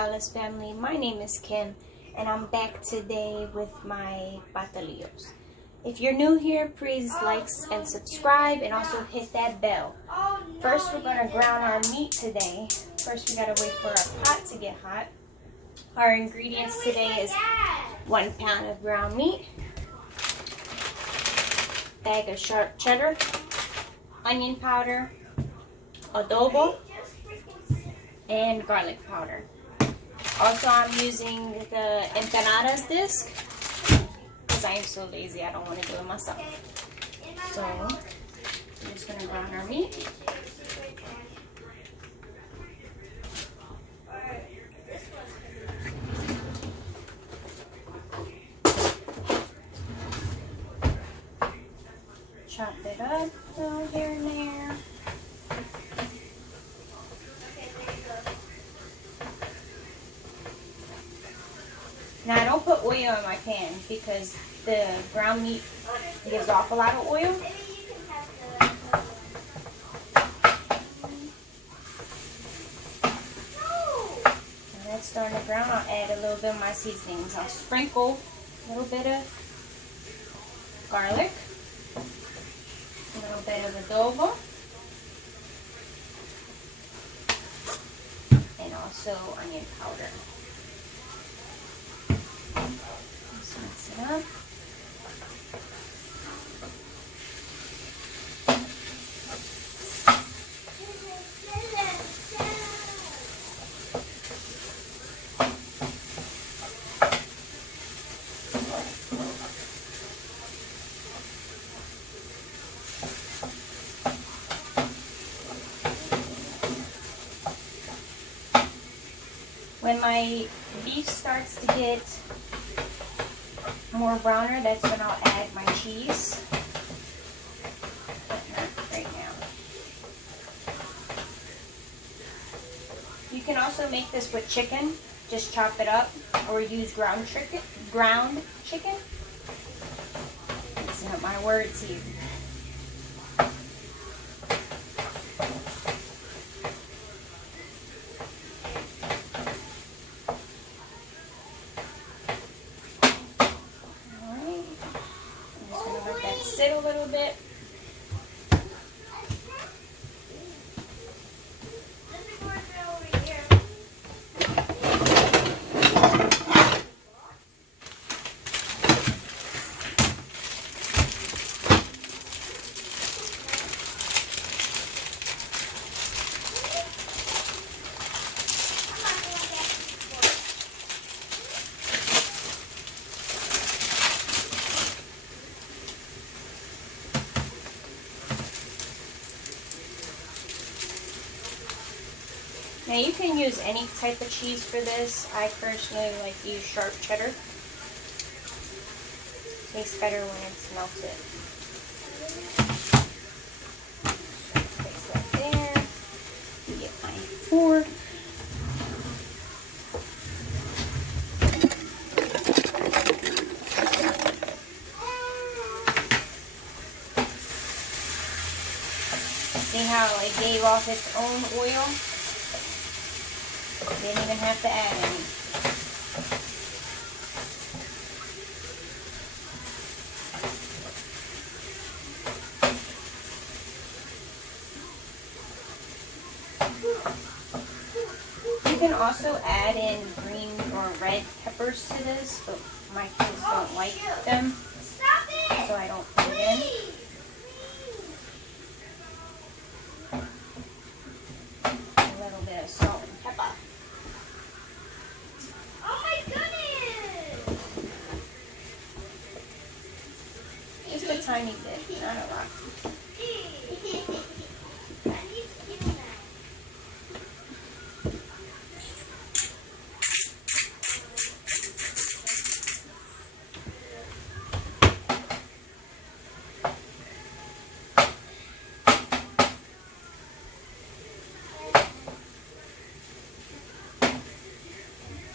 Pastellios family. My name is Kim and I'm back today with my pastellios. If you're new here, please like and subscribe and also hit that bell. First, we're going to ground our meat today. First, we got to wait for our pot to get hot. Our ingredients today is 1 pound of ground meat, bag of sharp cheddar, onion powder, adobo, and garlic powder. Also, I'm using the empanadas disc because I am so lazy, I don't want to do it myself. So, I'm just going to brown our meat. Chop it up a little here and there. Now I don't put oil in my pan because the ground meat gives off a lot of oil. Now that's starting to brown. I'll add a little bit of my seasonings. I'll sprinkle a little bit of garlic, a little bit of adobo, and also onion powder. Just mix it up. When my beef starts to get more browner, that's when I'll add my cheese. But not right now. You can also make this with chicken. Just chop it up, or use ground chicken. It's not my words here. Sit a little bit. Now you can use any type of cheese for this. I personally like to use sharp cheddar. Tastes better when it's melted. Place that there. Get my fork. See how it gave off its own oil? Didn't even have to add any. You can also add in green or red peppers to this, but my kids don't like them, so I don't put it in. A little bit of salt and pepper. Just a tiny bit, not a lot.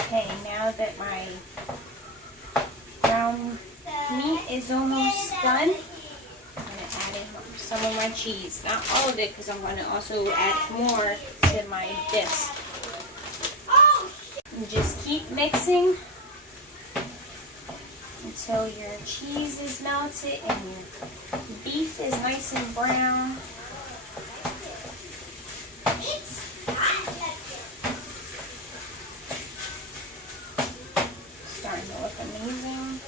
Okay, now that my ground meat is almost done, I'm going to add in some of my cheese. Not all of it, because I'm going to also add more to my disc. And just keep mixing until your cheese is melted and your beef is nice and brown. Starting to look amazing.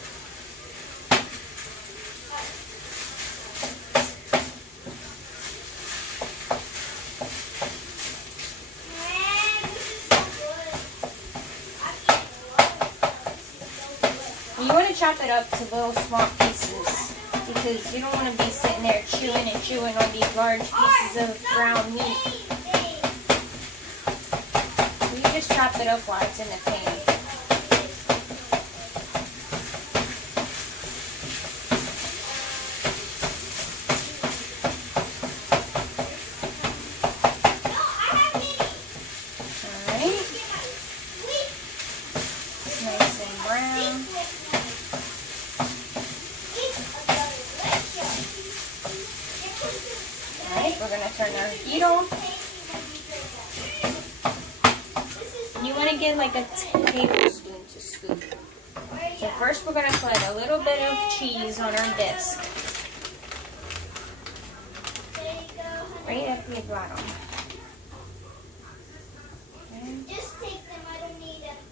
You want to chop it up to little small pieces because you don't want to be sitting there chewing and chewing on these large pieces of ground meat. So you just chop it up while it's in the pan. Alright. It's nice and brown. We're going to turn our heat on. You want to get like a tablespoon to scoop. So first we're going to put a little bit of cheese on our disc. Right at the bottom.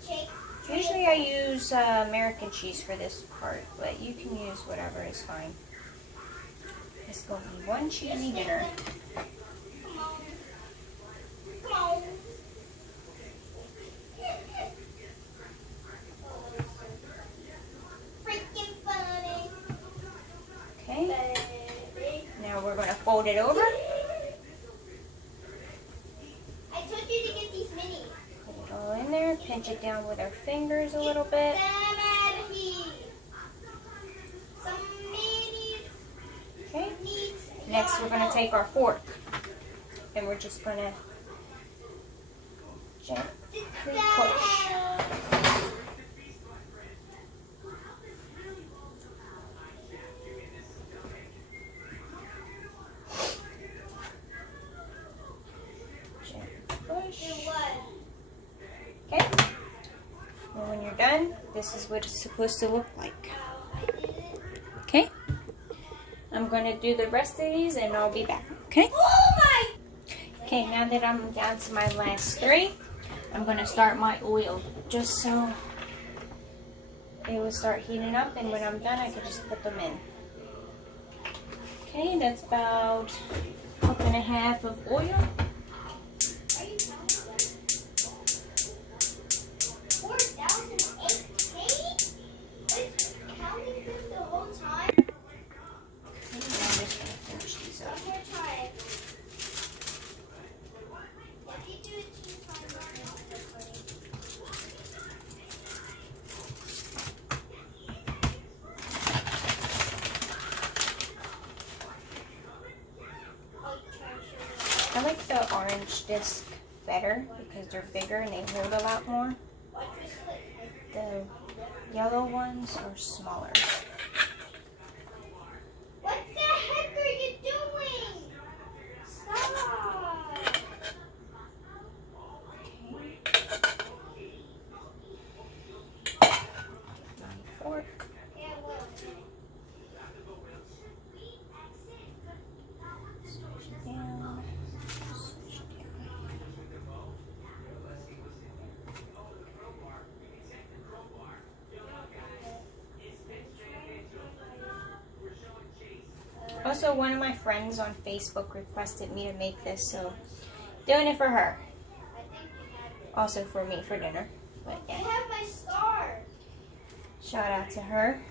Okay. Usually I use American cheese for this part, but you can use whatever is fine. It's going to be one cheesy dinner. Okay. Now we're going to fold it over. I told you to get these minis. Put it all in there. Pinch it down with our fingers a little bit. Okay. Next we're going to take our fork and we're just going to gently push. Okay. And when you're done, this is what it's supposed to look like. Okay. I'm going to do the rest of these and I'll be back. Okay. Okay, now that I'm down to my last three, I'm going to start my oil just so it will start heating up, and when I'm done I can just put them in. Okay, that's about a cup and a half of oil. I like the orange disc better because they're bigger and they hold a lot more. The yellow ones are smaller. What the heck are you doing? Stop! My fork. Yeah, well. Switch it down. Switch it down. Also, one of my friends on Facebook requested me to make this, so doing it for her. Also for me for dinner. But I yeah, have my scar. shout out to her.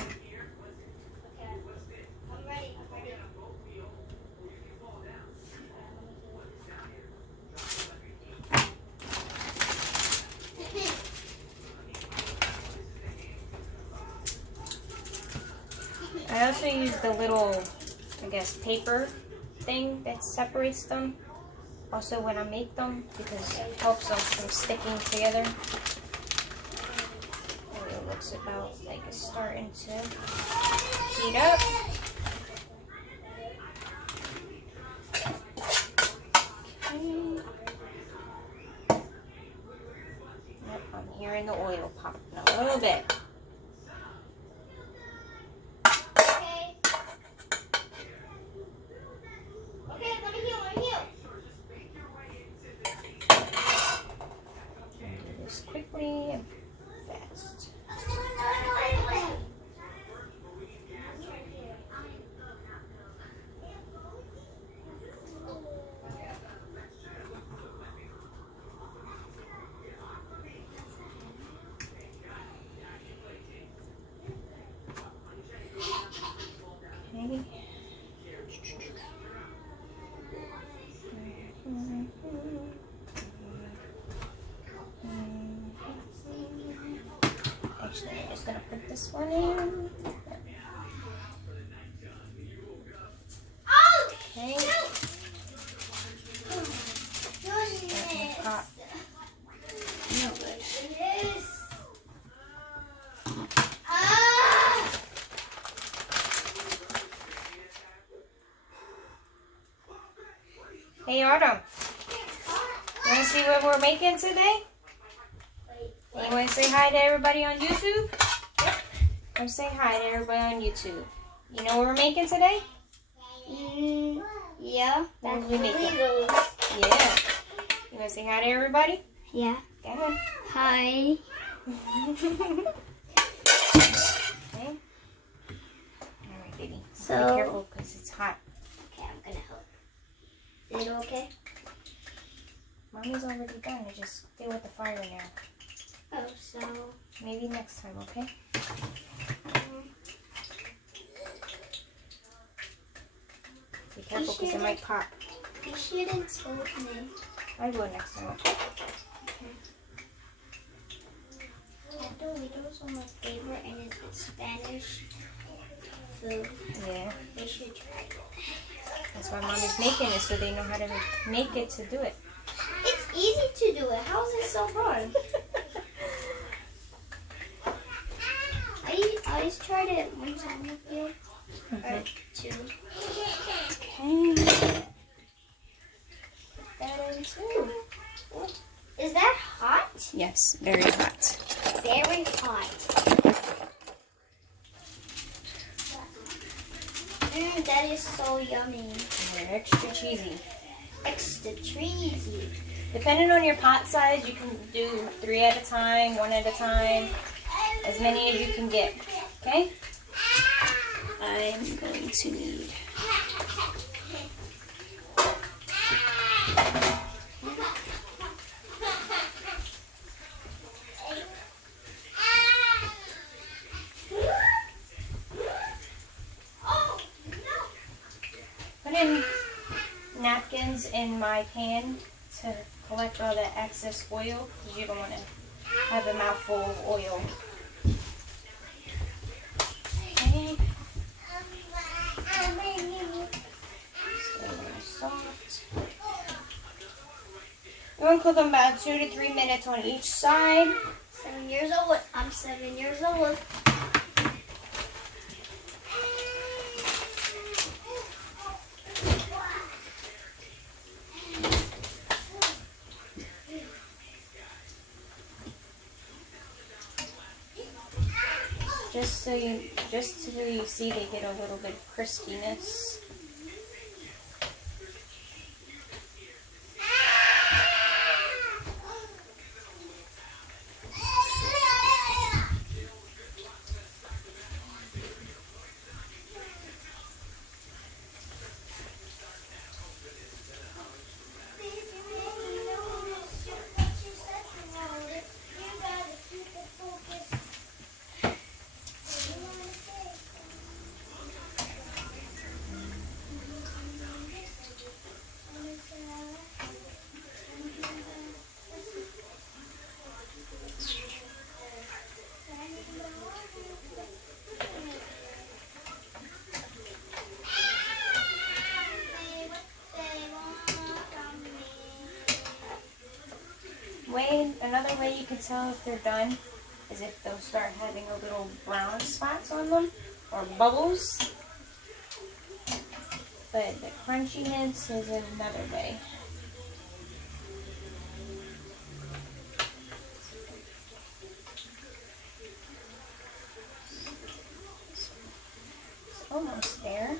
Okay. I'm ready. I'm ready. I also use the little, I guess, paper thing that separates them. Also when I make them, because it helps them from sticking together. And it looks about like it's starting to heat up. Okay. one in. Oh, Okay. goodness. Hot. No good. Yes. Ah. Hey, Autumn. You want to see what we're making today? You want to say hi to everybody on YouTube? Come say hi to everybody on YouTube. You know what we're making today? Yeah. What are we making? Pastellios. Yeah. You want to say hi to everybody? Yeah. Go ahead. Hi. Okay. Alright, baby. So- Be careful because it's hot. Okay, I'm gonna help. Is it okay? Mommy's already done. Just stay with the fire now. Oh, so. Maybe next time, okay? Be careful because it might pop. You shouldn't told me. I will next time, okay? Pastellios are my favorite, and it's a Spanish food. Yeah. They should try it. That's why Mommy's making it so they know how to make it to do it. It's easy to do it. How is it so hard? I just tried it one time with you. Or two. Okay. Put that in too. Is that hot? Yes, very hot. Very hot. That is so yummy. They're extra cheesy. Extra cheesy. Depending on your pot size, you can do 3 at a time, 1 at a time, as many as you can get. Okay? I'm going to need put in napkins in my pan to collect all the excess oil because you don't want to have a mouthful of oil. Okay. Stay very soft. We're going to cook them about 2 to 3 minutes on each side. 7 years old. I'm 7 years old. Just so you see they get a little bit of crispiness. Another way you can tell if they're done is if they'll start having a little brown spots on them or bubbles. But the crunchiness is another way. It's almost there.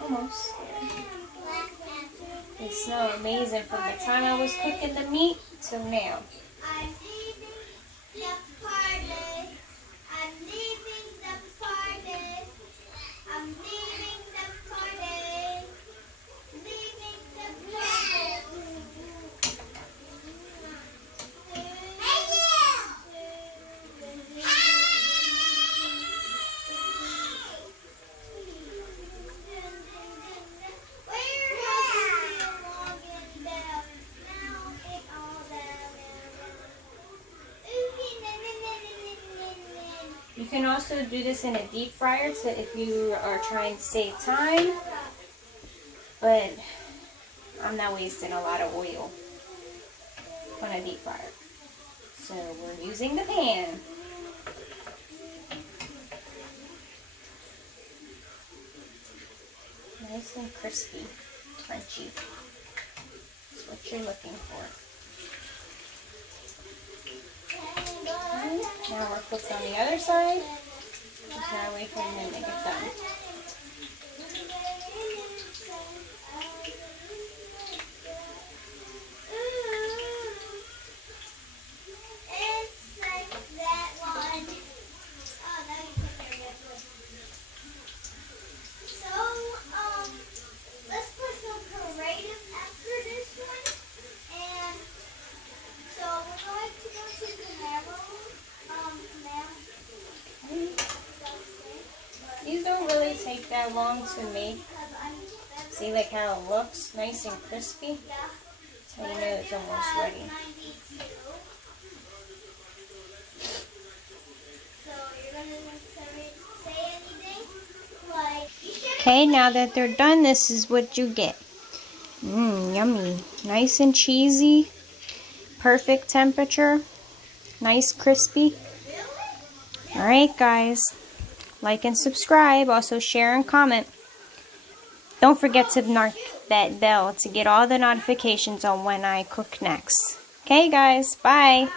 Almost there. They smell amazing from the time I was cooking the meat till now. I'm leaving the party. I'm leaving the party. I'm leaving the party. Leaving the party. You can also do this in a deep fryer if you are trying to save time, but I'm not wasting a lot of oil on a deep fryer. So we're using the pan. Nice and crispy, crunchy. That's what you're looking for. Okay. Now we're flipped on the other side. Just gotta wait for them to get done. These don't really take that long to make. See like how it looks nice and crispy? That's how you know it's almost ready. Okay, now that they're done, this is what you get. Yummy. Nice and cheesy. Perfect temperature. Nice crispy. Alright guys. Like and subscribe. Also share and comment. Don't forget to mark that bell to get all the notifications on when I cook next. Okay guys. Bye.